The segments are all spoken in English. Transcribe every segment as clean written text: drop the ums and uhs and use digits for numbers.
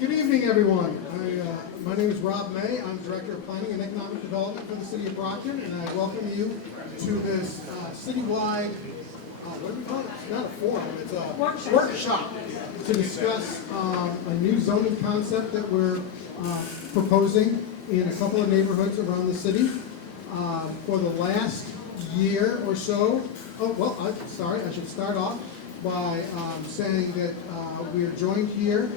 Good evening, everyone. My name is Rob May. I'm Director of Planning and Economic Development for the City of Brockton, and I welcome you to this citywide, what do we call it? It's not a forum, it's a workshop to discuss a new zoning concept that we're proposing in a couple of neighborhoods around the city. For the last year or so, I should start off by saying that we are joined here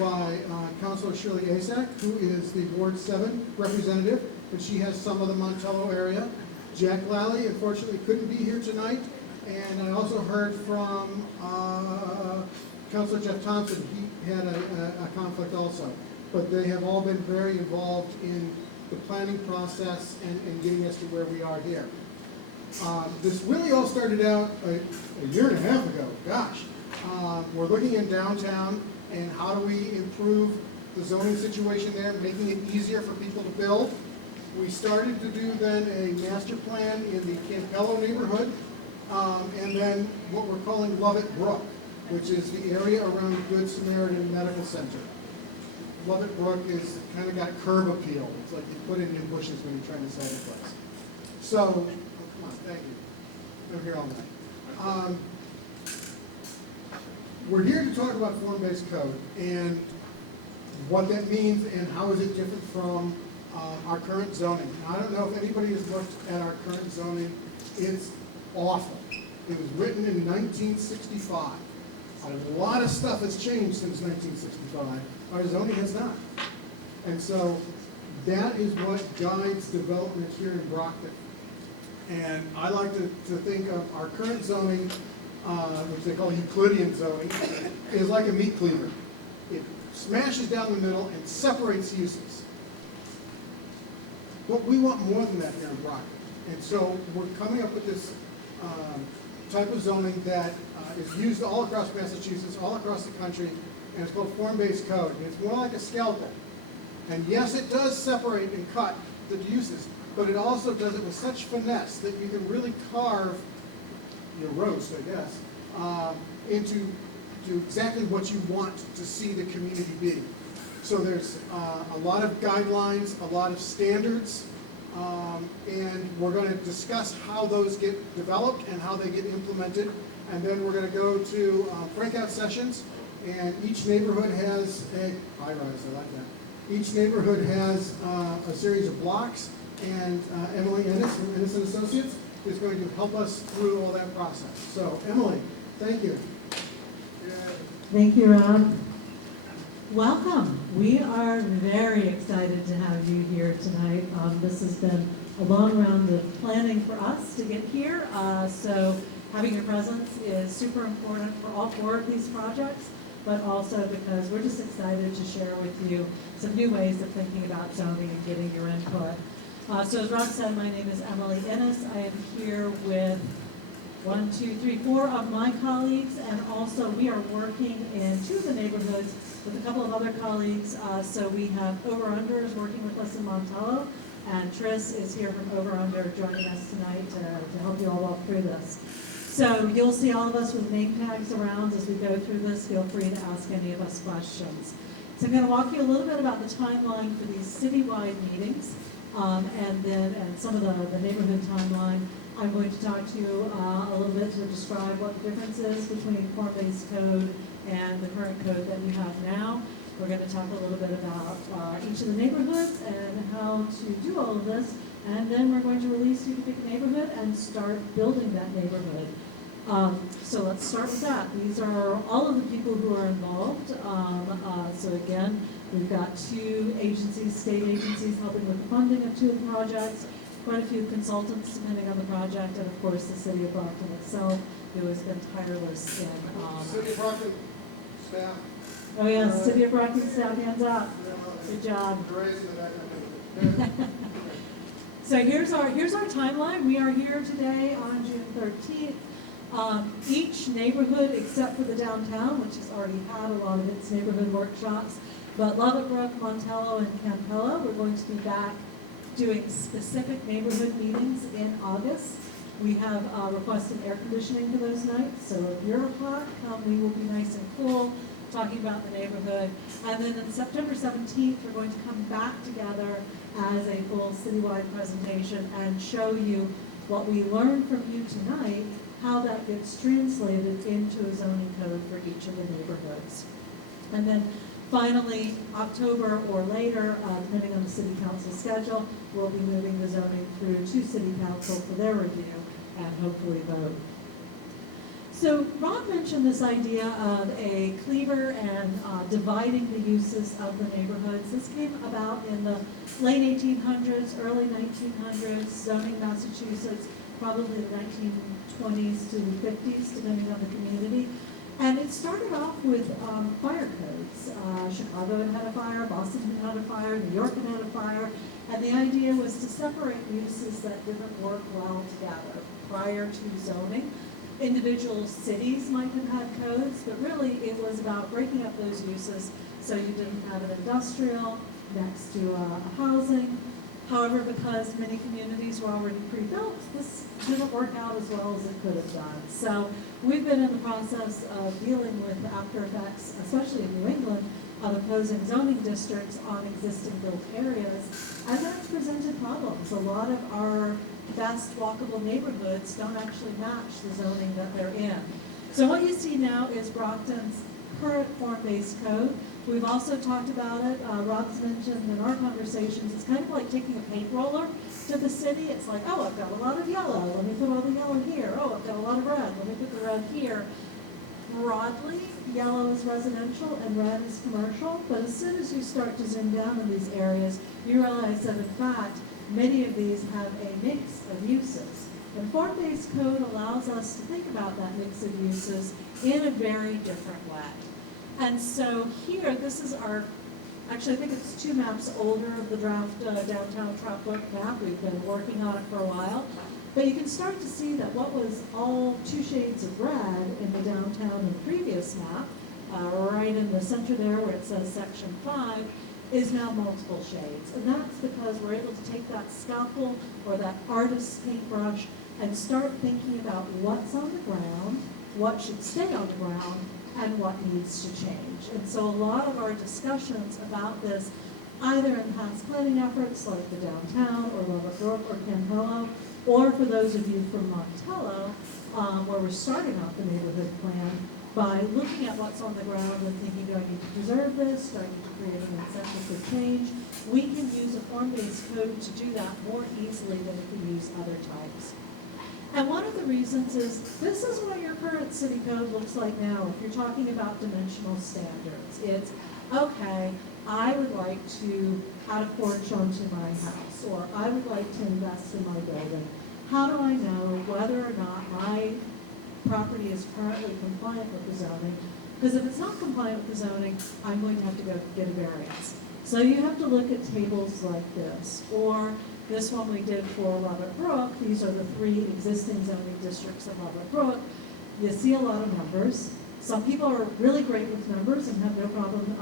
by Councilor Shirley Asak, who is the Ward 7 representative, and she has some of the Montello area. Jack Lally, unfortunately, couldn't be here tonight, and I also heard from Councilor Jeff Thompson. He had a conflict also, but they have all been very involved in the planning process and getting us to where we are here. This really all started out a year and a half ago. Gosh, we're looking in downtown and how do we improve the zoning situation there, making it easier for people to build. We started to do then a master plan in the Campello neighborhood, and then what we're calling Lovett Brook, which is the area around the Good Samaritan Medical Center. Lovett Brook is kind of got curb appeal. It's like you put in new bushes when you're trying to sell the place. So, come on, thank you. I'm here all night. We're here to talk about form-based code and what that means and how is it different from our current zoning. Now, I don't know if anybody has looked at our current zoning. It's awful. It was written in 1965. A lot of stuff has changed since 1965. Our zoning has not. And so that is what guides development here in Brockton. And I like to think of our current zoning, which they call Euclidean zoning, is like a meat cleaver. It smashes down the middle and separates uses. But we want more than that here in Brockton. And so we're coming up with this type of zoning that is used all across Massachusetts, all across the country, and it's called form-based code. And it's more like a scalpel. And yes, it does separate and cut the uses, but it also does it with such finesse that you can really carve your roast, I guess, into exactly what you want to see the community be. So there's a lot of guidelines, a lot of standards, and we're going to discuss how those get developed and how they get implemented. And then we're going to go to breakout sessions, and each neighborhood has a high-rise, I like that. Each neighborhood has a series of blocks, and Emily Ennis from Ennis & Associates is going to help us through all that process. So, Emily, thank you. Thank you, Rob. Welcome. We are very excited to have you here tonight. This has been a long round of planning for us to get here, so having your presence is super important for all four of these projects, but also because we're just excited to share with you some new ways of thinking about zoning and getting your input. So as Rob said, my name is Emily Ennis. I am here with 4 of my colleagues, and also we are working in 2 of the neighborhoods with a couple of other colleagues. So we have Over Under is working with us in Montello, and Tris is here from Over Under joining us tonight to help you all walk through this. So you'll see all of us with name tags around as we go through this. Feel free to ask any of us questions. So I'm going to walk you a little bit about the timeline for these citywide meetings, and some of the neighborhood timeline. I'm going to talk to you a little bit to describe what the difference is between form-based code and the current code that we have now. We're going to talk a little bit about each of the neighborhoods and how to do all of this, and then we're going to release you to pick a neighborhood and start building that neighborhood. So let's start with that. These are all of the people who are involved. So again, we've got 2 agencies, state agencies, helping with the funding of 2 of the projects, quite a few consultants depending on the project, and of course the City of Brockton itself, who has been tireless in... City of Brockton staff. Oh yes, City of Brockton staff, hands up. Good job. So here's our timeline. We are here today on June 13th. Each neighborhood, except for the downtown, which has already had a lot of its neighborhood workshops, but Lovett Brook, Montello, and Campello, we're going to be back doing specific neighborhood meetings in August. We have requested air conditioning for those nights, so if you're hot, we will be nice and cool talking about the neighborhood. And then on September 17th, we're going to come back together as a full citywide presentation and show you what we learned from you tonight, how that gets translated into a zoning code for each of the neighborhoods. And then finally, October or later, depending on the city council schedule, we'll be moving the zoning through to city council for their review and hopefully vote. So Rob mentioned this idea of a cleaver and dividing the uses of the neighborhoods. This came about in the late 1800s, early 1900s, zoning Massachusetts, probably the 1920s to the 50s, depending on the community. And it started off with fire codes. Chicago had a fire, Boston had a fire, New York had a fire, and the idea was to separate uses that didn't work well together prior to zoning. Individual cities might have had codes, but really it was about breaking up those uses so you didn't have an industrial next to a housing. However, because many communities were already pre-built, this didn't work out as well as it could have done. So we've been in the process of dealing with the after effects, especially in New England, of imposing zoning districts on existing built areas, and that's presented problems. A lot of our best walkable neighborhoods don't actually match the zoning that they're in. So what you see now is Brockton's current form-based code. We've also talked about it, Rob's mentioned in our conversations, it's kind of like taking a paint roller to the city. It's like, oh, I've got a lot of yellow, let me put all the yellow here. Oh, I've got a lot of red, let me put the red here. Broadly, yellow is residential and red is commercial, but as soon as you start to zoom down in these areas, you realize that in fact, many of these have a mix of uses. And form-based code allows us to think about that mix of uses in a very different way. And so here, this is our, actually I think it's 2 maps older of the draft downtown Brockton map. We've been working on it for a while. But you can start to see that what was all 2 shades of red in the downtown in the previous map, right in the center there where it says section 5, is now multiple shades. And that's because we're able to take that scalpel or that artist's paintbrush and start thinking about what's on the ground, what should stay on the ground, and what needs to change. And so a lot of our discussions about this, either in past planning efforts like the downtown or Lovett Brook or Campello, or for those of you from Montello, where we're starting off the neighborhood plan, by looking at what's on the ground and thinking, do I need to preserve this? Do I need to create an incentive for change? We can use a form-based code to do that more easily than if we use other types. And one of the reasons is, this is what your current city code looks like now. If you're talking about dimensional standards, it's, okay, I would like to add a porch onto my house, or I would like to invest in my building. How do I know whether or not my property is currently compliant with the zoning? Because if it's not compliant with the zoning, I'm going to have to go get a variance. So you have to look at tables like this, or this one we did for Lovett Brook. These are the 3 existing zoning districts of Lovett Brook. You see a lot of numbers. Some people are really great with numbers and have no problem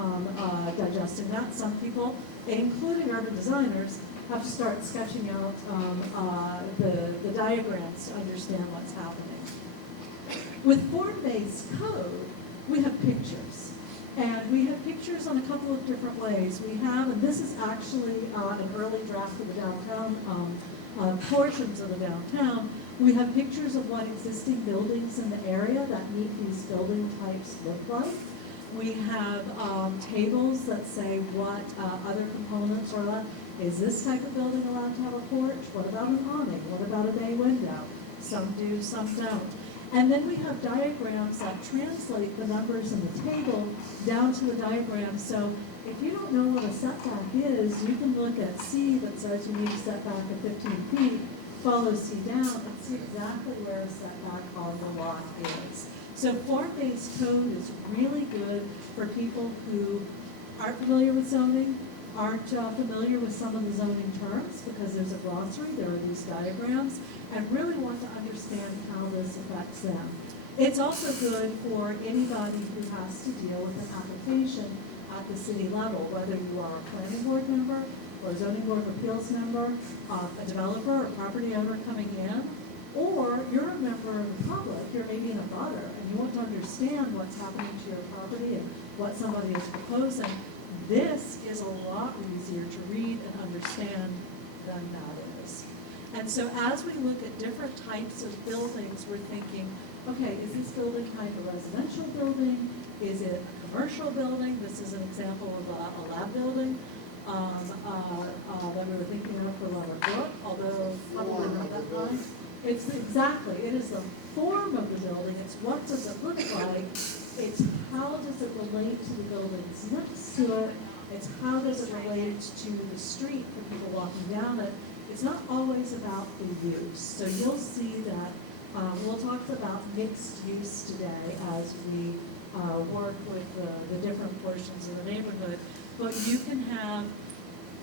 digesting that. Some people, including urban designers, have to start sketching out the diagrams to understand what's happening. With form-based code, we have pictures. And we have pictures on a couple of different ways. We have, and this is actually an early draft of the downtown, portions of the downtown. We have pictures of what existing buildings in the area that meet these building types look like. We have tables that say what other components are allowed. Is this type of building allowed to have a porch? What about an awning? What about a bay window? Some do, some don't. And then we have diagrams that translate the numbers in the table down to the diagram. So if you don't know what a setback is, you can look at C that says you need a setback of 15 feet, follow C down, and see exactly where a setback on the lot is. So form-based code is really good for people who aren't familiar with zoning, aren't familiar with some of the zoning terms, because there's a glossary, there are these diagrams, and really want to understand how this affects them. It's also good for anybody who has to deal with an application at the city level, whether you are a planning board member or a zoning board of appeals member, a developer or property owner coming in. Or you're a member of the public, you're maybe in a butter, and you want to understand what's happening to your property and what somebody is proposing. This is a lot easier to read and understand than that is. And so as we look at different types of buildings, we're thinking, okay, is this building kind of a residential building? Is it a commercial building? This is an example of a lab building that we were thinking of for Lovett Brook, although probably not that high. It's exactly, it is the form of the building, it's what does it look like, it's how does it relate to the buildings next to it, it's how does it relate to the street for people walking down it. It's not always about the use. So you'll see that we'll talk about mixed use today as we work with the different portions of the neighborhood. But you can have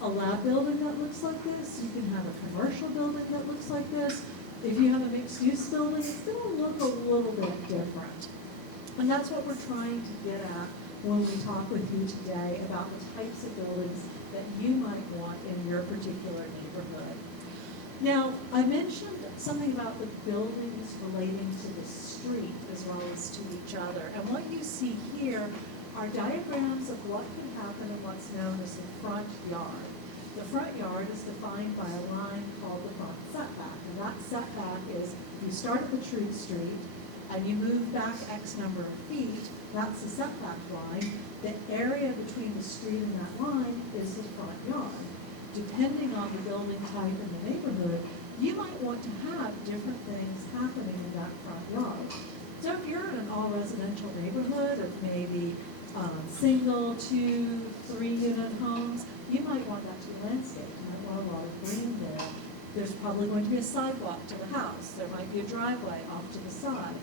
a lab building that looks like this, you can have a commercial building that looks like this. If you have a mixed-use building, it's going to look a little bit different. And that's what we're trying to get at when we talk with you today about the types of buildings that you might want in your particular neighborhood. Now, I mentioned something about the buildings relating to the street as well as to each other. And what you see here are diagrams of what can happen in what's known as the front yard. The front yard is defined by a line called the front setback. And that setback is you start at the true street and you move back X number of feet. That's the setback line. The area between the street and that line is the front yard. Depending on the building type in the neighborhood, you might want to have different things happening in that front yard. So if you're in an all-residential neighborhood of maybe single, 2, 3-unit homes, you might want that to be landscaped. You might want a lot of green there. There's probably going to be a sidewalk to the house. There might be a driveway off to the side.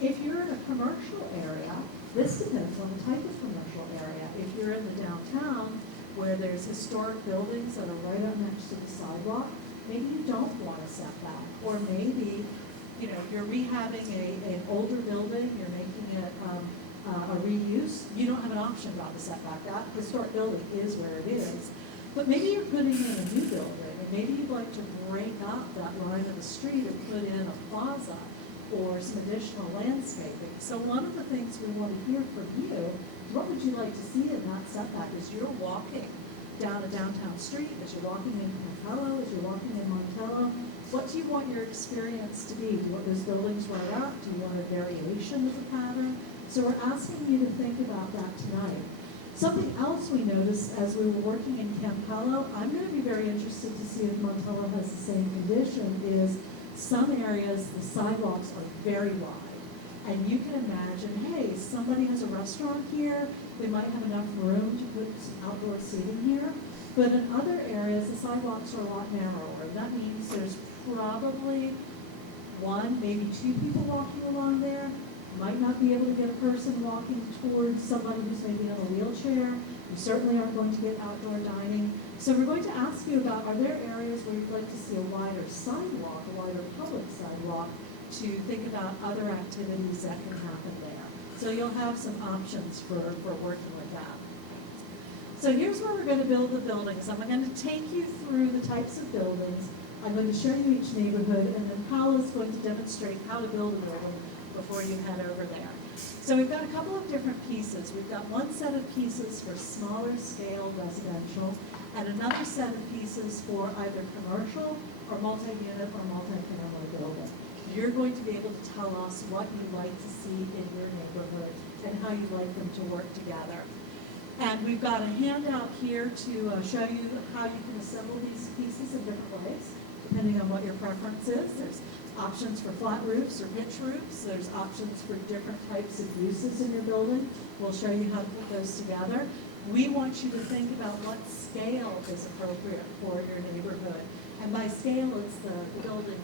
If you're in a commercial area, this depends on the type of commercial area. If you're in the downtown where there's historic buildings that are right up next to the sidewalk, maybe you don't want a setback. Or maybe, you know, you're rehabbing an older building, you're making it a reuse, you don't have an option about the setback. That historic building is where it is. But maybe you're putting in a new building, and maybe you'd like to break up that line of the street and put in a plaza or some additional landscaping. So one of the things we want to hear from you is what would you like to see in that setback as you're walking down a downtown street, as you're walking in Campello, as you're walking in Montello. What do you want your experience to be? Do you want those buildings right up? Do you want a variation of the pattern? So we're asking you to think about that tonight. Something else we noticed as we were working in Campello, I'm going to be very interested to see if Montello has the same condition, is some areas the sidewalks are very wide. And you can imagine, hey, somebody has a restaurant here, they might have enough room to put some outdoor seating here. But in other areas, the sidewalks are a lot narrower. That means there's probably 1, maybe 2 people walking along there. Might not be able to get a person walking towards somebody who's maybe in a wheelchair. You certainly aren't going to get outdoor dining. So we're going to ask you about, are there areas where you'd like to see a wider sidewalk, a wider public sidewalk, to think about other activities that can happen there. So you'll have some options for working with that. So here's where we're going to build the buildings. I'm going to take you through the types of buildings. I'm going to show you each neighborhood, and then Paula's going to demonstrate how to build a building before you head over there. So we've got a couple of different pieces. We've got one set of pieces for smaller scale residential, and another set of pieces for either commercial or multi-unit or multi-family building. You're going to be able to tell us what you'd like to see in your neighborhood and how you'd like them to work together. And we've got a handout here to show you how you can assemble these pieces in different ways, depending on what your preference is. There's options for flat roofs or pitch roofs. There's options for different types of uses in your building. We'll show you how to put those together. We want you to think about what scale is appropriate for your neighborhood. And by scale, it's the building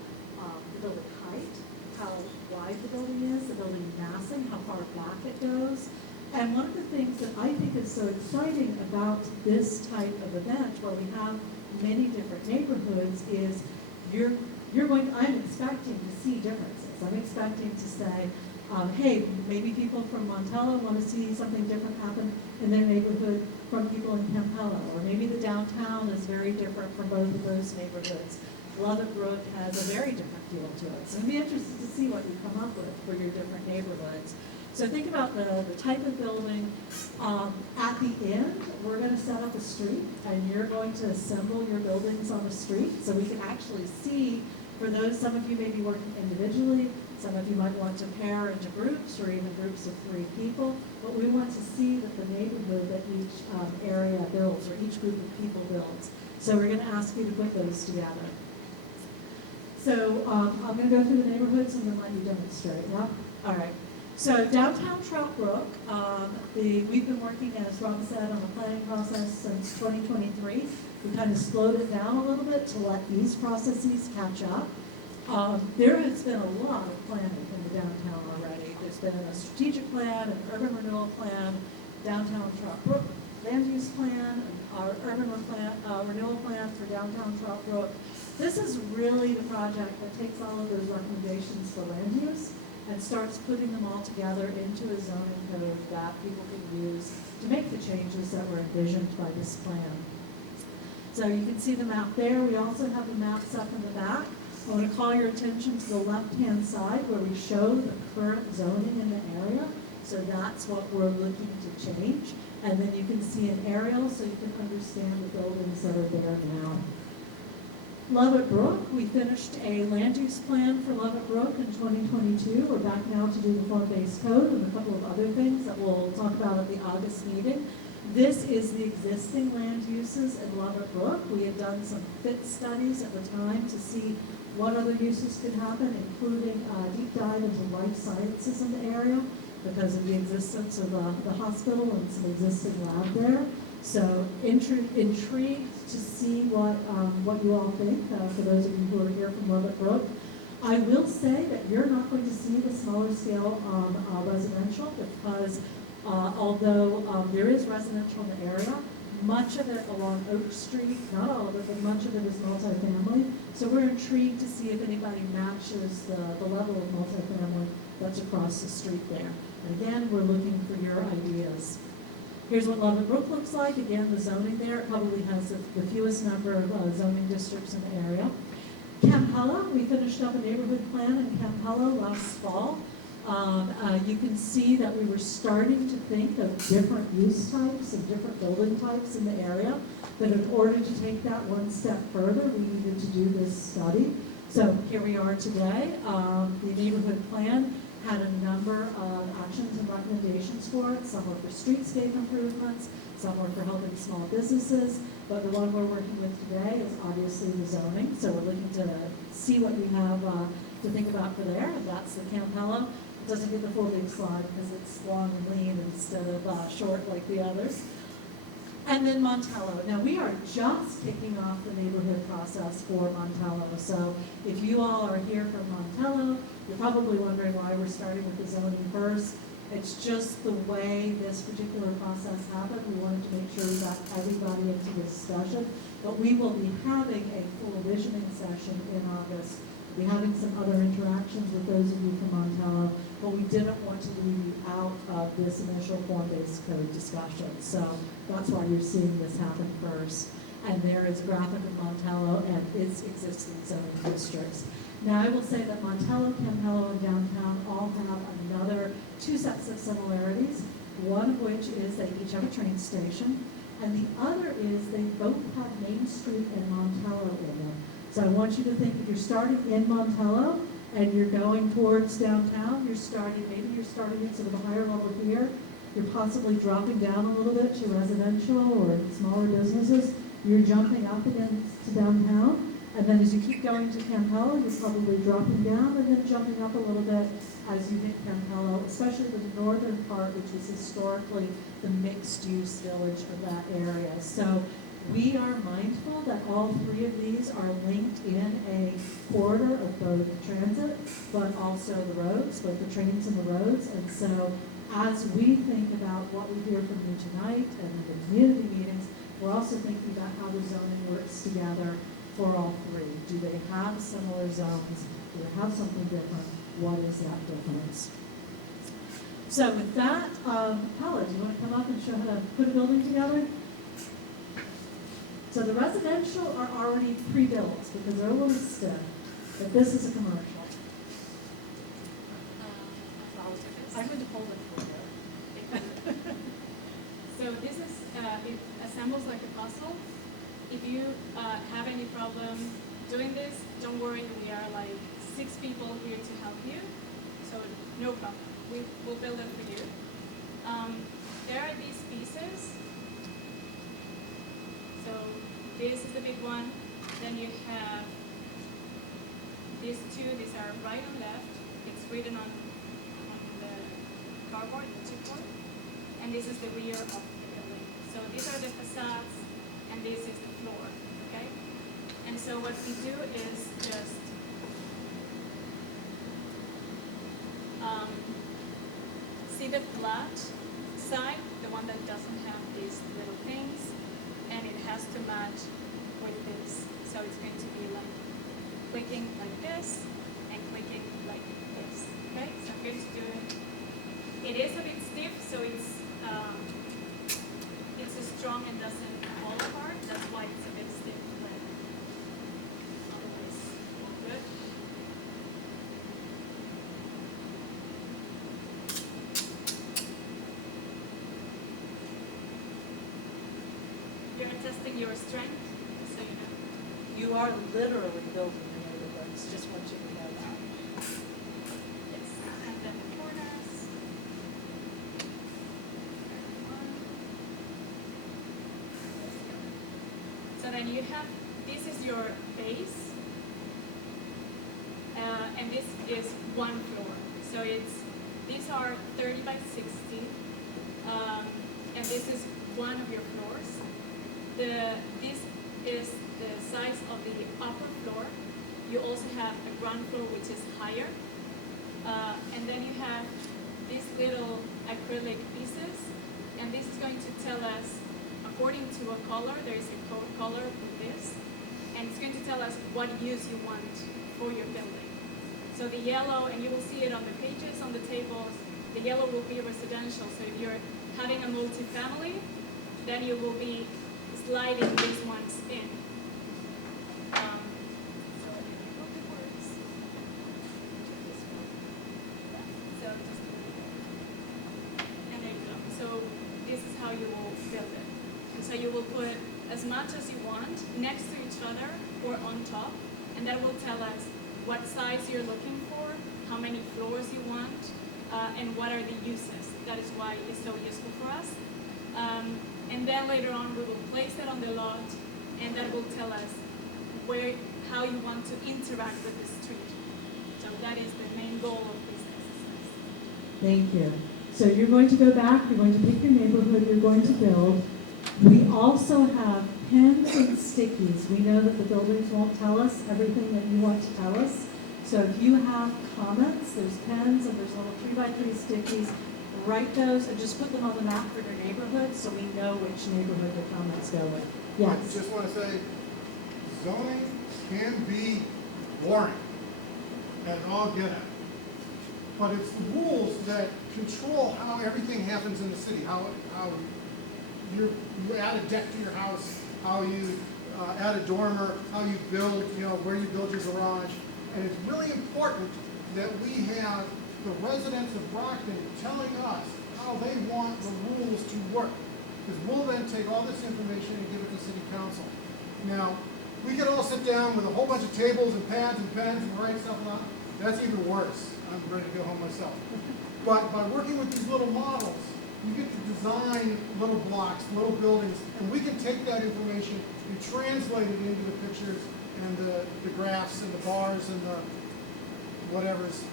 height, how wide the building is, the building massing, how far back it goes. And one of the things that I think is so exciting about this type of event, where we have many different neighborhoods, is I'm expecting to see differences. I'm expecting to say, hey, maybe people from Montello want to see something different happen in their neighborhood from people in Campello, or maybe the downtown is very different from both of those neighborhoods. Lovett Brook has a very different feel to it. So I'd be interested to see what you come up with for your different neighborhoods. So think about the type of building. At the end, we're going to set up a street, and you're going to assemble your buildings on the street so we can actually see, for those, some of you may be working individually, some of you might want to pair into groups or even groups of 3 people, but we want to see that the neighborhood that each area builds or each group of people builds. So we're going to ask you to put those together. So I'm going to go through the neighborhoods and then let you demonstrate. Yeah? All right. So downtown Trout Brook, we've been working, as Rob said, on the planning process since 2023. We kind of slowed it down a little bit to let these processes catch up. There has been a lot of planning in the downtown already. There's been a strategic plan, an urban renewal plan, downtown Trout Brook land use plan, our urban renewal plan for downtown Trout Brook. This is really the project that takes all of those recommendations for land use and starts putting them all together into a zoning code that people can use to make the changes that were envisioned by this plan. So you can see the map there. We also have the maps up in the back. I want to call your attention to the left-hand side where we show the current zoning in the area. So that's what we're looking to change. And then you can see an aerial so you can understand the buildings that are there now. Lovett Brook, we finished a land use plan for Lovett Brook in 2022. We're back now to do the form-based code and a couple of other things that we'll talk about at the August meeting. This is the existing land uses in Lovett Brook. We had done some fit studies at the time to see what other uses could happen, including a deep dive into life sciences in the area because of the existence of the hospital and some existing lab there. So intrigued to see what you all think, for those of you who are here from Lovett Brook. I will say that you're not going to see the smaller scale residential because although there is residential in the area, much of it along Oak Street, not all of it, but much of it is multifamily. So we're intrigued to see if anybody matches the level of multifamily that's across the street there. And again, we're looking for your ideas. Here's what Lovett Brook looks like. Again, the zoning there probably has the fewest number of zoning districts in the area. Campello, we finished up a neighborhood plan in Campello last fall. You can see that we were starting to think of different use types and different building types in the area, but in order to take that one step further, we needed to do this study. So here we are today. The neighborhood plan had a number of actions and recommendations for it. Some were for streetscape improvements, some were for helping small businesses, but the one we're working with today is obviously the zoning. So we're looking to see what you have to think about for there, and that's the Campello. It doesn't get the full big slide because it's long and lean instead of short like the others. And then Montello. Now we are just kicking off the neighborhood process for Montello. So if you all are here from Montello, you're probably wondering why we're starting with the zoning first. It's just the way this particular process happened. We wanted to make sure we got everybody into this discussion. But we will be having a full visioning session in August. We'll be having some other interactions with those of you from Montello, but we didn't want to leave you out of this initial form-based code discussion. So that's why you're seeing this happen first. And there is a graphic of Montello and its existing zoning districts. Now I will say that Montello, Campello, and downtown all have another 2 sets of similarities, one of which is they each have a train station, and the other is they both have Main Street and Montello in them. So I want you to think if you're starting in Montello and you're going towards downtown, maybe you're starting at sort of a higher level here, you're possibly dropping down a little bit to residential or smaller businesses, you're jumping up again to downtown, and then as you keep going to Campello, you're probably dropping down and then jumping up a little bit as you hit Campello, especially the northern part, which was historically the mixed-use village of that area. So we are mindful that all 3 of these are linked in a corridor of both transit, but also the roads, both the trains and the roads. And so as we think about what we hear from you tonight and in the community meetings, we're also thinking about how the zoning works together for all 3. Do they have similar zones? Do they have something different? What is that difference? So with that, Paula, do you want to come up and show how to put a building together? So the residential are already pre-built because they're a little stiff, but this is a commercial. I'm going to hold it for you. So this is, it assembles like a puzzle. If you have any problem doing this, don't worry, we are like 6 people here to help you. So no problem, we will build it for you. There are these pieces. So this is the big one. Then you have these 2, these are right and left. It's written on the cardboard, the chipboard. And this is the rear of the building. So these are the facades, and this is the floor, okay? And so what we do is just see the flat side, the one that doesn't have these little things, and it has to match with this. So it's going to be like clicking like this and clicking like this, okay? So I'm going to do it. It is a bit stiff, so it's strong and doesn't fall apart. That's why it's a bit stiff, but otherwise good. You're testing your strength, so you know. You are literally building the neighborhoods, just want you to know that. Yes, and then the corners. So then you have, this is your base, and this is 1 floor. So these are 30 by 60, and this is one of your floors. This is the size of the upper floor. You also have a ground floor which is higher, and then you have these little acrylic pieces, and this is going to tell us, according to a color, there is a code color with this, and it's going to tell us what use you want for your building. So the yellow, and you will see it on the pages, on the tables, the yellow will be residential. So if you're having a multifamily, then you will be sliding these ones in. So if you hope it works. So just, and there you go. So this is how you will build it. And so you will put as much as you want next to each other or on top, and that will tell us what size you're looking for, how many floors you want, and what are the uses. That is why it's so useful for us. And then later on we will place it on the lot, and that will tell us how you want to interact with the street. So that is the main goal of this exercise. Thank you. So you're going to go back, you're going to pick your neighborhood you're going to build. We also have pens and stickies. We know that the buildings won't tell us everything that you want to tell us. So if you have comments, there's pens and there's little 3x3 stickies. Write those and just put them on the map for your neighborhood so we know which neighborhood the comments go with. I Yes. just want to say, zoning can be boring and all get it. But it's the rules that control how everything happens in the city, how you add a deck to your house, how you add a dormer, how you build, where you build your garage. And it's really important that we have the residents of Brockton telling us how they want the rules to work. Because we'll then take all this information and give it to City Council. Now, we could all sit down with a whole bunch of tables and pads and pens and write stuff out. That's even worse. I'm ready to go home myself. But by working with these little models, you get to design little blocks, little buildings, and we can take that information and translate it into the pictures and the graphs and the bars and the whatevers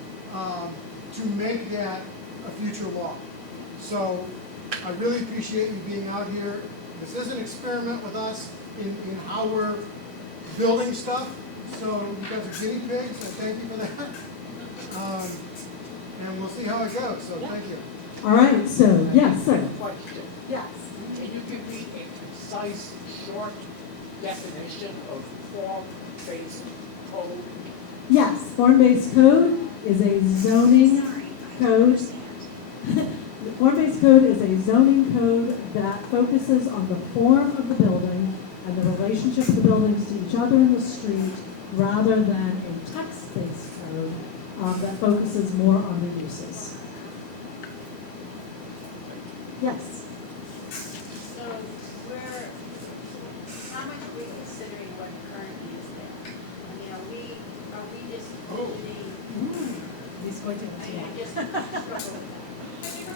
to make that a future law. So I really appreciate you being out here. This is an experiment with us in how we're building stuff. So you guys are guinea pigs, so thank you for that. And we'll see how it goes, so thank you. All right, so, yes, sir. Question. Yes. Can you give me a concise, short definition of form-based code? Yes, form-based code is a zoning code. The form-based code is a zoning code that focuses on the form of the building and the relationship of the buildings to each other in the street, rather than a text-based code that focuses more on the uses. Yes? So we're, how much are we considering what currently is there? I mean, are we just literally, He's going to I mean, I just struggle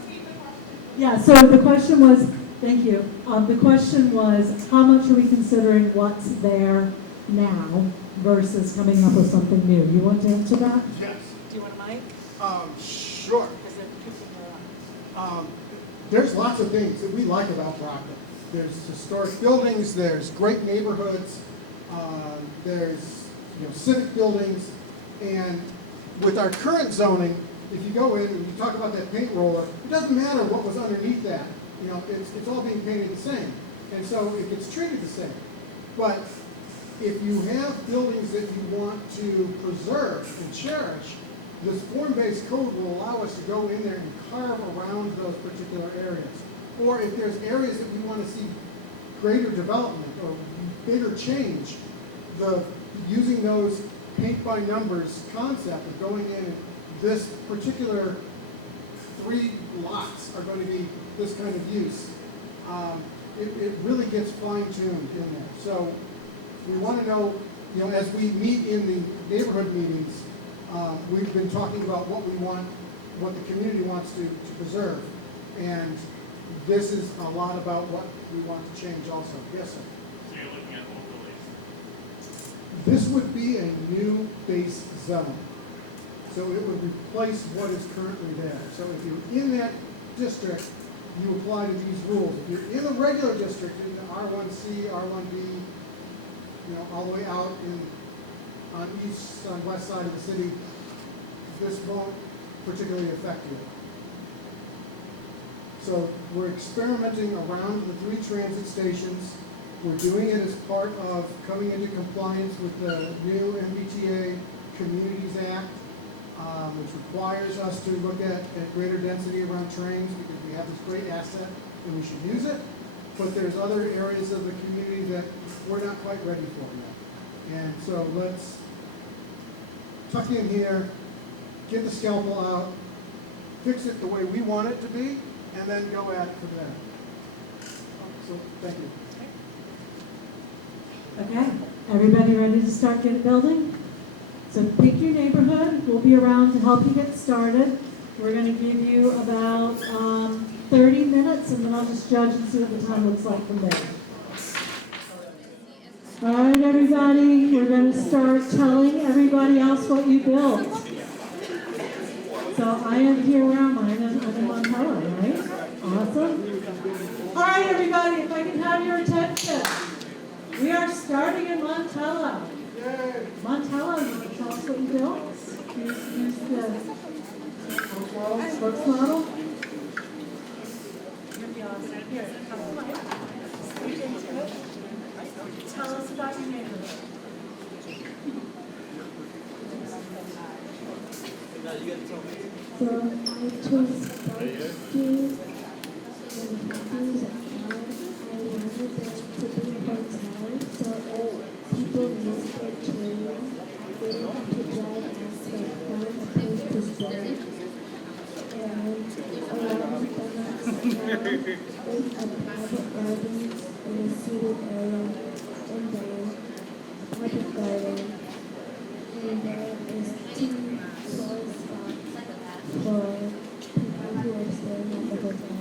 with that. Yeah, so the question was, thank you. The question was, how much are we considering what's there now versus coming up with something new? You want to answer that? Yes. Do you want a mic? Sure. Because then people are. There's lots of things that we like about Brockton. There's historic buildings, there's great neighborhoods, there's civic buildings, and with our current zoning, if you go in and you talk about that paint roller, it doesn't matter what was underneath that. It's all being painted the same, and so it gets treated the same. But if you have buildings that you want to preserve and cherish, this form-based code will allow us to go in there and carve around those particular areas. Or if there's areas that we want to see greater development or bigger change, using those paint by numbers concept of going in, this particular 3 lots are going to be this kind of use. It really gets fine-tuned in there. So we want to know, as we meet in the neighborhood meetings, we've been talking about what we want, what the community wants to preserve. And this is a lot about what we want to change also. Yes, sir? So you're looking at overlays. This would be a new base zone. So it would replace what is currently there. So if you're in that district, you apply to these rules. If you're in the regular district, in the R1C, R1B, all the way out on west side of the city, this won't particularly affect you. So we're experimenting around the 3 transit stations. We're doing it as part of coming into compliance with the new MBTA Communities Act, which requires us to look at greater density around trains because we have this great asset and we should use it. But there's other areas of the community that we're not quite ready for yet. And so let's tuck in here, get the scalpel out, fix it the way we want it to be, and then go at it from there. So, thank you. Okay, everybody ready to start building? So pick your neighborhood. We'll be around to help you get started. We're going to give you about 30 minutes, and then I'll just judge and see what the time looks like from there. All right, everybody, we're going to start telling everybody else what you built. So I am here, where am I? I'm in Montella, right? Awesome. All right, everybody, if I can have your attention. We are starting in Montella. Montella, tell us what you built. Here's the spokes model. Tell us about your neighborhood. So I chose Brockton, and I wanted there to be a hotel, so if people miss their train, they don't have to drive as far opposed to stay. And around the next town is a private garden in a seated area, and then a public garden, and there is 2 floor spots for people who are staying at the hotel.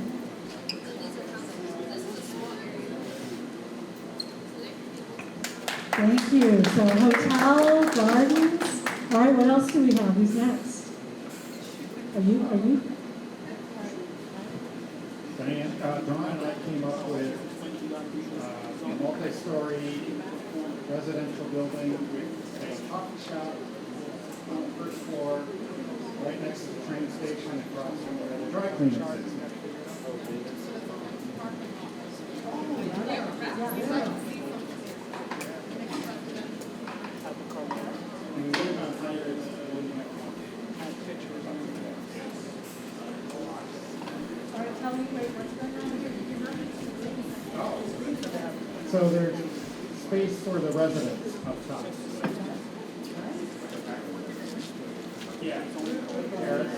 Thank you. So hotel, gardens. All right, what else do we have? Who's next? Are you? Diane, Dawn and I came up with a multi-story residential building with a coffee shop on the first floor, right next to the train station across from where the dry cleaner is. And we live on hundreds of pictures on the All right, tell me, wait, what's going on here? So there's space for the residents up top. Yeah. Eric?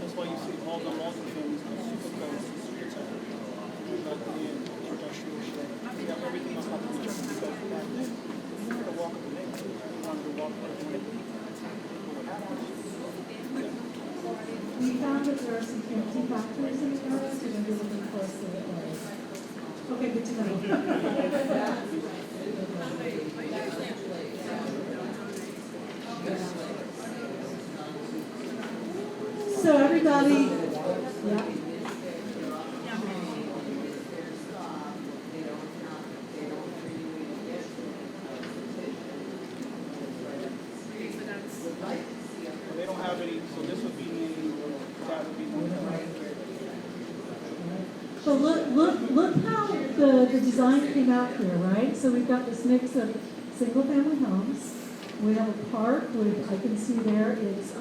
That's why you see all the multi-families, the super codes, industrial shit. We got everything else up to the church. Because back then, you were to walk up the neighborhood. You wanted to walk up the neighborhood. We found that there are some empty factories in the area, so we're going to be looking closely at those. Okay, good to know. So everybody, yeah. They don't have any, so this would be, that would be one. So look how the design came out here, right? So we've got this mix of single-family homes. We have a park with, I can see there, it's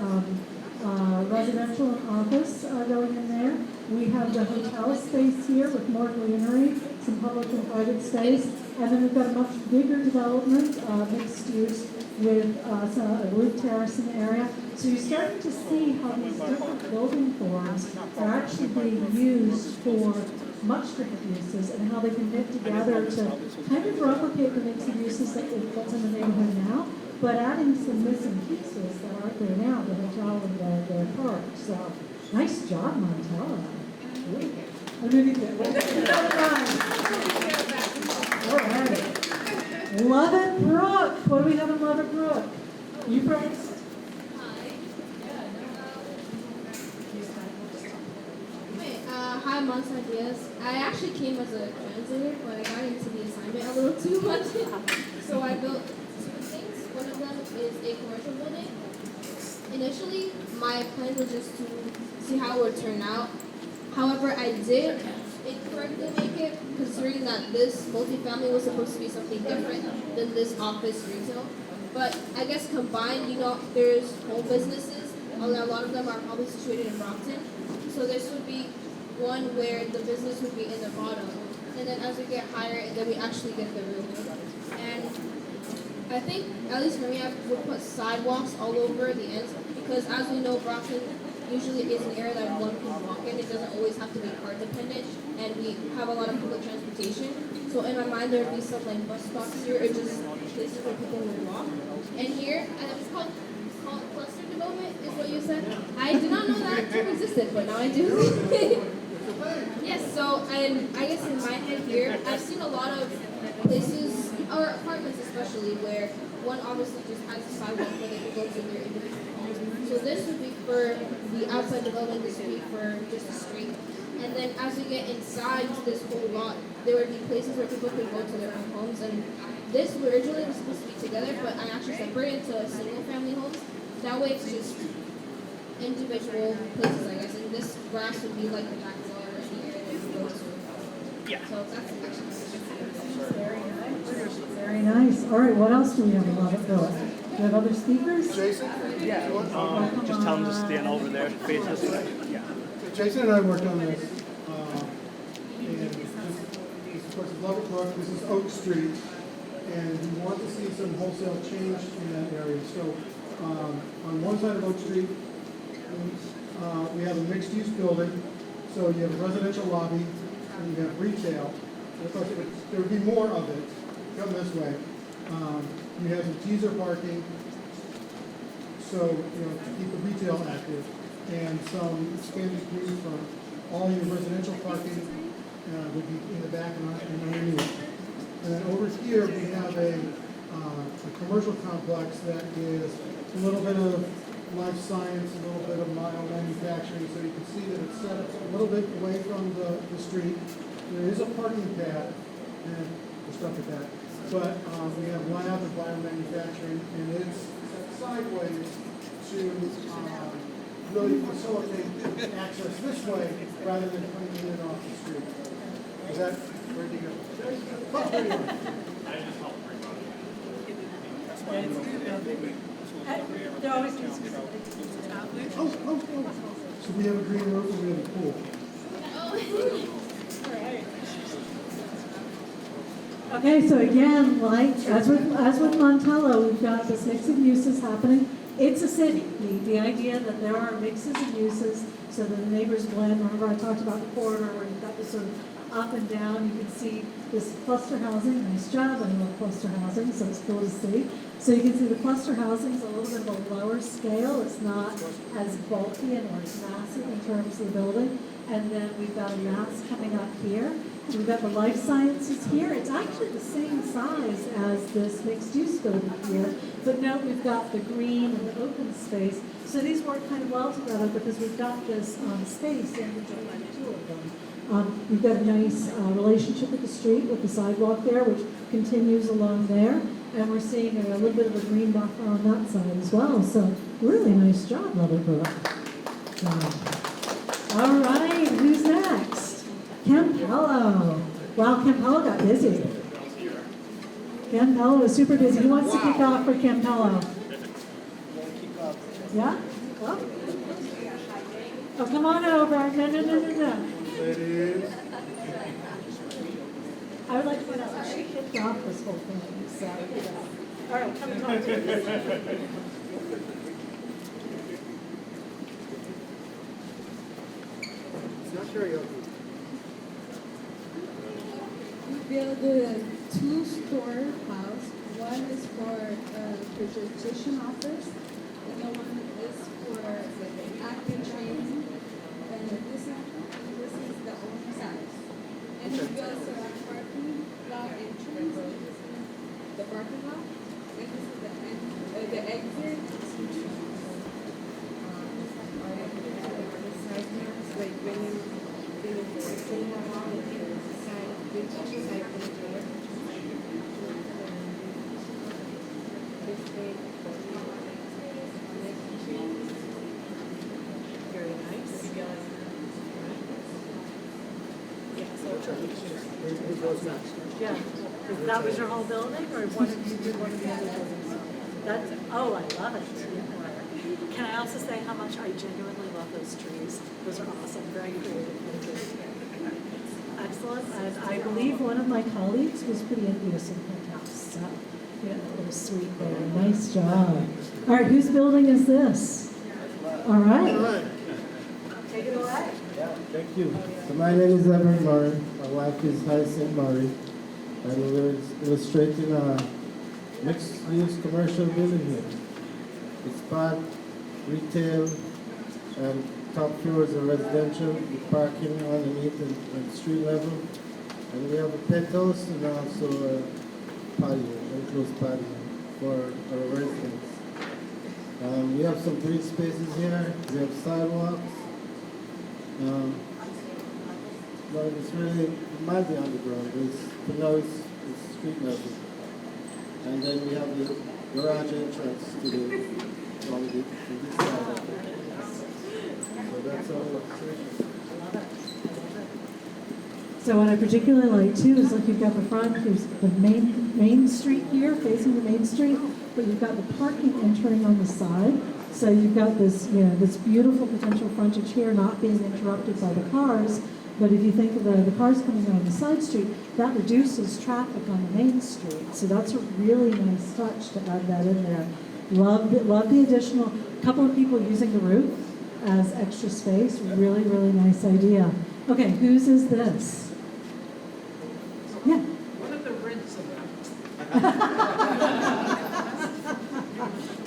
residential and office going in there. We have the hotel space here with more greenery, some public and private space. And then we've got a much bigger development, mixed use, with a roof terrace in the area. So you're starting to see how these different building forms are actually being used for much different uses and how they can knit together to kind of replicate the mix of uses that we've got in the neighborhood now, but adding some missing pieces that aren't there now, the hotel and the park. So nice job, Montel. All right. Lovett Brook. What do we have in Lovett Brook? You first. Hi, Monster Ideas. I actually came as a translator, but I got into the assignment a little too much. So I built two things. One of them is a commercial building. Initially, my plan was just to see how it would turn out. However, I did incorrectly make it, considering that this multifamily was supposed to be something different than this office retail. But I guess combined, there's home businesses. A lot of them are probably situated in Brockton. So this would be one where the business would be in the bottom. And then as we get higher, and then we actually get the roof. And I think, at least for me, I would put sidewalks all over the ends, because as we know, Brockton usually is an area that one can walk in. It doesn't always have to be car dependent, and we have a lot of public transportation. So in my mind, there would be some like bus stops here, or just places where people would walk. And here, and it's called cluster development, is what you said. I did not know that term existed, but now I do. Yes, so and I guess in my head here, I've seen a lot of places, or apartments especially, where one obviously just has a sidewalk where they can go to their individual homes. So this would be for the outside development, this would be for just a street. And then as we get inside this whole lot, there would be places where people could go to their own homes. And this originally was supposed to be together, but I actually separated into single family homes. That way it's just individual places, I guess. And this grass would be like the backyard or any area that you go to. Yeah. So that's actually Very nice. Very nice. All right, what else do we have in Lovett Brook? Do we have other speakers? Jason? Just tell them to stand over there, face this way. Yeah. Jason and I worked on this, and this of course is Lovett Brook, this is Oak Street, and we want to see some wholesale change in that area. So on one side of Oak Street, we have a mixed-use building, so you have a residential lobby, and you have retail. And of course, there would be more of it. Come this way. You have some teaser parking, so to keep the retail active, and some expanded use from all your residential parking would be in the back and underneath. And then over here we have a commercial complex that is a little bit of life science, a little bit of mild manufacturing, so you can see that it's set up a little bit away from the street. There is a parking pad, and stuff like that. But we have lab and biomanufacturing, and it's sideways to really facilitate access this way rather than coming in and off the street. Is that where do you go? Oh, there you are. I just helped bring about They're always doing something. Oh. So we have a green roof and we have a pool. Okay, so again, like as with Montello, we've got this mix of uses happening. It's a city. The idea that there are mixes of uses so that the neighbors blend. Remember I talked about the corridor where you've got this sort of up and down. You can see this cluster housing. Nice job. I love cluster housing, so it's cool to see. So you can see the cluster housing is a little bit of a lower scale. It's not as bulky and or as massive in terms of the building. And then we've got a mass coming up here. We've got the life sciences here. It's actually the same size as this mixed-use building here, but note we've got the green and the open space. So these work kind of well together because we've got this space in between the two of them. We've got a nice relationship with the street, with the sidewalk there, which continues along there, and we're seeing a little bit of a green buffer on that side as well. So really nice job, Lovett Brook. All right, who's next? Campello. Wow, Campello got busy. Campello was super busy. Who wants to kick off for Campello? Yeah? Oh, come on over. No. I would like to point out that she kicked off this whole thing. So, all right, come talk to us. It's not karaoke. We built a two-store house. One is for registration office, and the one is for acting training. And this is the only size. And we also have parking lot entrance. This is the parking lot, and this is the exit. Like when you Very nice. Who goes next? Yeah. That was your whole building, or one of you did one of the other buildings? That's, oh, I love it. Can I also say how much I genuinely love those trees? Those are awesome, very creative. Excellent. And I believe one of my colleagues was pretty envious of the house. So, yeah, that little suite there. Nice job. All right, whose building is this? All right. Take it away. Thank you. So my name is Evan Murray. My wife is Hyacinth Murray. And we're illustrating a mixed-use commercial building here. It's part retail and top floors are residential with parking underneath and street level. And we have a penthouse and also a patio, enclosed patio for our residents. We have some green spaces here. We have sidewalks. But it's really, it might be underground, but now it's street level. And then we have the garage entrance to this side of it. So that's all So what I particularly like too is like you've got the front, here's the main street here, facing the main street, but you've got the parking entering on the side. So you've got this, this beautiful potential frontage here not being interrupted by the cars. But if you think of the cars coming on the side street, that reduces traffic on the main street. So that's a really nice touch to add that in there. Love the additional, couple of people using the roof as extra space. Really, really nice idea. Okay, whose is this? Yeah. One of the rents of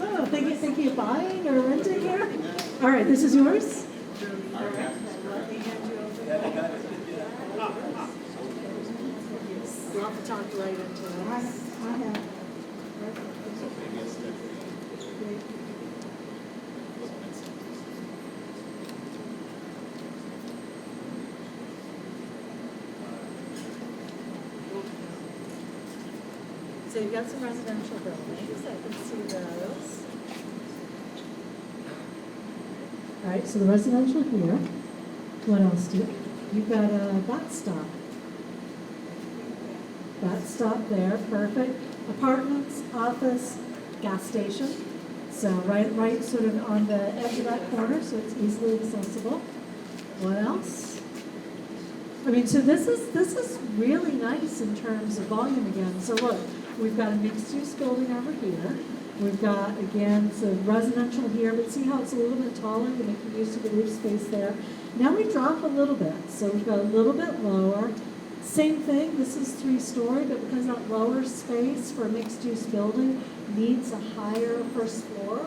Oh, thinking of buying or renting here? All right, this is yours? All right. Let me hand you over. We'll have to talk later to it. I have. So you've got some residential buildings, I can see those. All right, so the residential here. What else do you, you've got a bus stop. Bus stop there, perfect. Apartments, office, gas station. So right sort of on the edge of that corner, so it's easily accessible. What else? I mean, so this is really nice in terms of volume again. So look, we've got a mixed-use building over here. We've got, again, some residential here, but see how it's a little bit taller, to make use of the roof space there. Now we drop a little bit, so we've got a little bit lower. Same thing, this is 3-story, but because that lower space for a mixed-use building needs a higher first floor,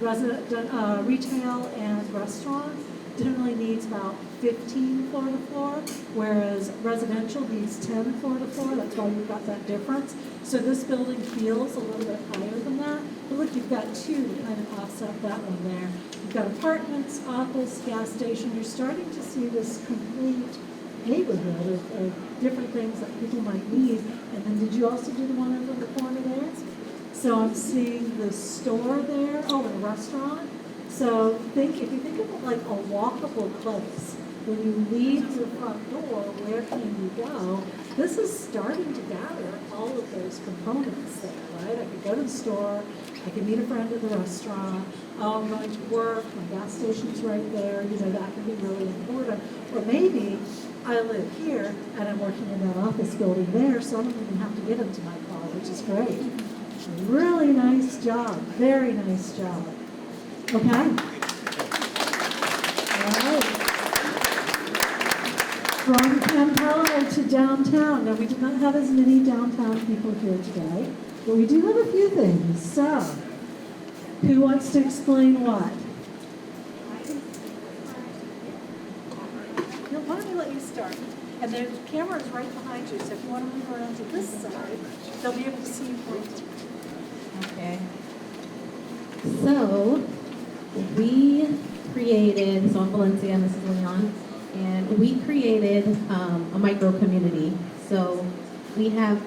retail and restaurant generally needs about 15 floor to floor, whereas residential needs 10 floor to floor. That's why you've got that difference. So this building feels a little bit higher than that. But look, you've got two to kind of offset that one there. You've got apartments, office, gas station. You're starting to see this complete neighborhood of different things that people might need. And then did you also do the one over in the corner there? So I'm seeing the store there, and a restaurant. So if you think of it like a walkable place, when you leave your front door, where can you go? This is starting to gather all of those components there, right? I could go to the store, I could meet a friend at the restaurant, I'm going to work, my gas station's right there, that can be really important. Or maybe I live here and I'm working in that office building there, so I don't even have to get into my car, which is great. Really nice job, very nice job. Okay? All right. From Kampala to downtown. Now, we do not have as many downtown people here today, but we do have a few things. So, who wants to explain what? No, why don't we let you start? And the camera is right behind you, so if you want to move around to this side, they'll be able to see you pointing. Okay. So, we created, so I'm Valencia and this is Leon, and we created a micro community. So we have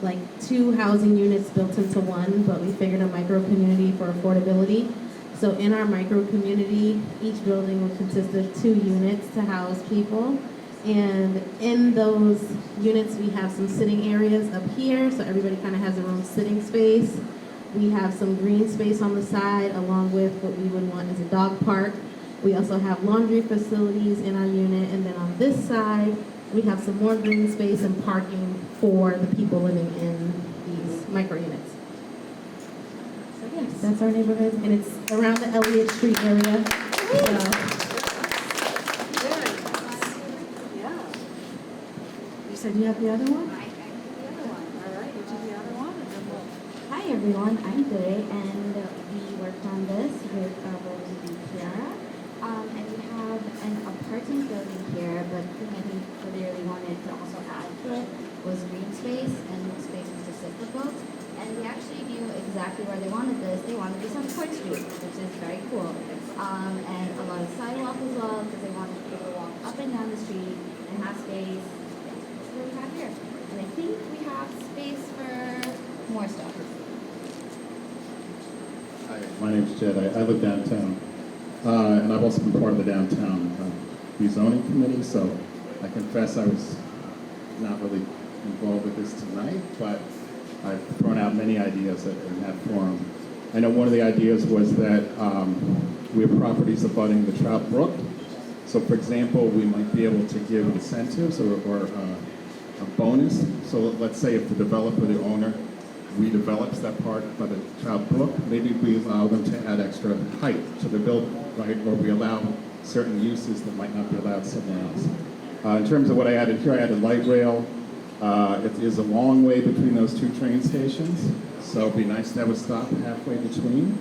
like 2 housing units built into one, but we figured a micro community for affordability. So in our micro community, each building would consist of 2 units to house people. And in those units, we have some sitting areas up here, so everybody kind of has their own sitting space. We have some green space on the side, along with what we would want as a dog park. We also have laundry facilities in our unit, and then on this side, we have some more green space and parking for the people living in these micro units. So yes, that's our neighborhood, and it's around the Elliott Street area. Yeah. You said you have the other one? All right, you do the other one, and then we'll... Hi everyone, I'm Dre, and we worked on this with Rosie and Kiara. And we have an apartment building here, but the thing I think we really wanted to also add to it was green space and spaces to sit the folks. And we actually knew exactly where they wanted this. They wanted this on Court Street, which is very cool. And a lot of sidewalk as well, because they wanted people to walk up and down the street and have space. That's what we have here. And I think we have space for more stuff. Hi, my name's Jed. I live downtown. And I've also been part of the downtown rezoning committee, so I confess I was not really involved with this tonight, but I've thrown out many ideas in that forum. I know one of the ideas was that we have properties abutting the Trout Brook. So for example, we might be able to give incentives or a bonus. So let's say if the developer, the owner, redevelops that part by the Trout Brook, maybe we allow them to add extra height to the building, right? Or we allow certain uses that might not be allowed somewhere else. In terms of what I added here, I added light rail. It is a long way between those 2 train stations, so it'd be nice to have a stop halfway between,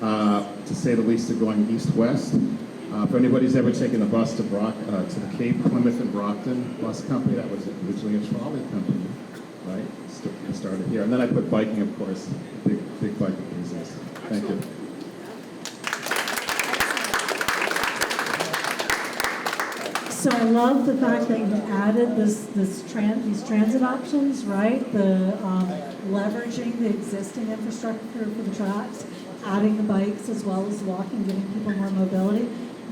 to say the least, of going east-west. If anybody's ever taken a bus to the Cape, Plymouth, and Brockton bus company, that was originally a trolley company, right? It started here. And then I put biking, of course, big biking business. Thank you. So I love the fact that you added these transit options, right? The leveraging the existing infrastructure for the tracks, adding the bikes as well as walking, giving people more mobility.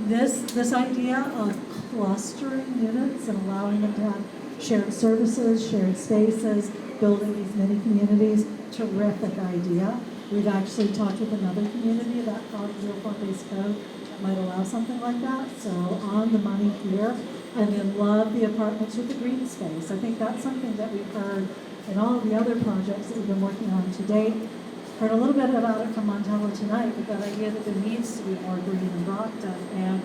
This idea of clustering units and allowing them to have shared services, shared spaces, building these mini communities, terrific idea. We've actually talked with another community that thought zero-point-based code might allow something like that, so on the money here. And then love the apartments with the green space. I think that's something that we've heard in all of the other projects that we've been working on to date. Heard a little bit about it from Montello tonight, but that idea that there needs to be more green in Brockton. And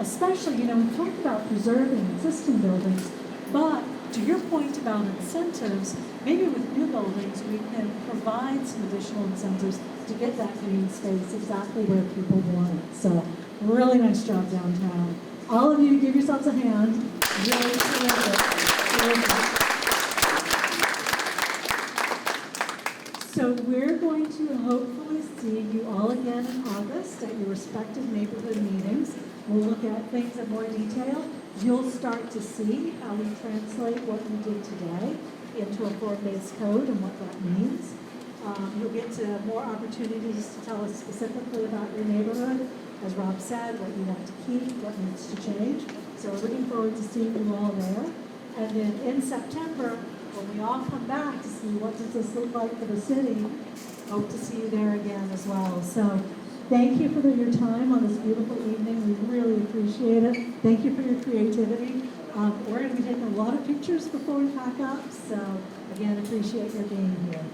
especially, we've talked about preserving existing buildings, but to your point about incentives, maybe with new buildings, we can provide some additional incentives to get that green space exactly where people want it. So really nice job downtown. All of you, give yourselves a hand. Really terrific. So we're going to hopefully see you all again in August at your respective neighborhood meetings. We'll look at things in more detail. You'll start to see how we translate what we did today into a form-based code and what that means. You'll get to more opportunities to tell us specifically about your neighborhood. As Rob said, what you want to keep, what needs to change. So we're looking forward to seeing you all there. And then in September, when we all come back to see what does this look like for the city, hope to see you there again as well. So thank you for your time on this beautiful evening. We really appreciate it. Thank you for your creativity. We're going to be taking a lot of pictures before we pack up. So again, appreciate your being here.